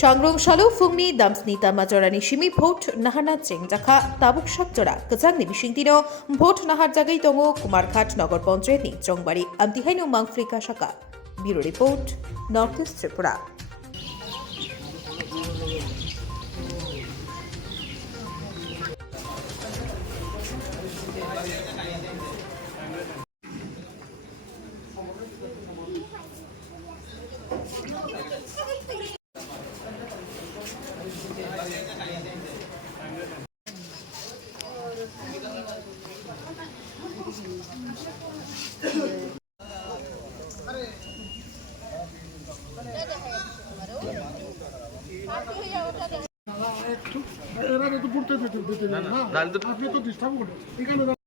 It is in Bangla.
সংগ্রামশালো Phungni damsnita majorani Simi vote Naharjagwi jakha tabuk sakjora Kwchang ni bisingtino vote Naharjagwi Tongo Kumarghat Nagar Panchayat ni Jongbari amtihaino mangfrika shaka. Bureau report Northeast Tripura. এরা তো পড়তে দিতে না আপনি তো ডিস্টার্ব করেন এখানে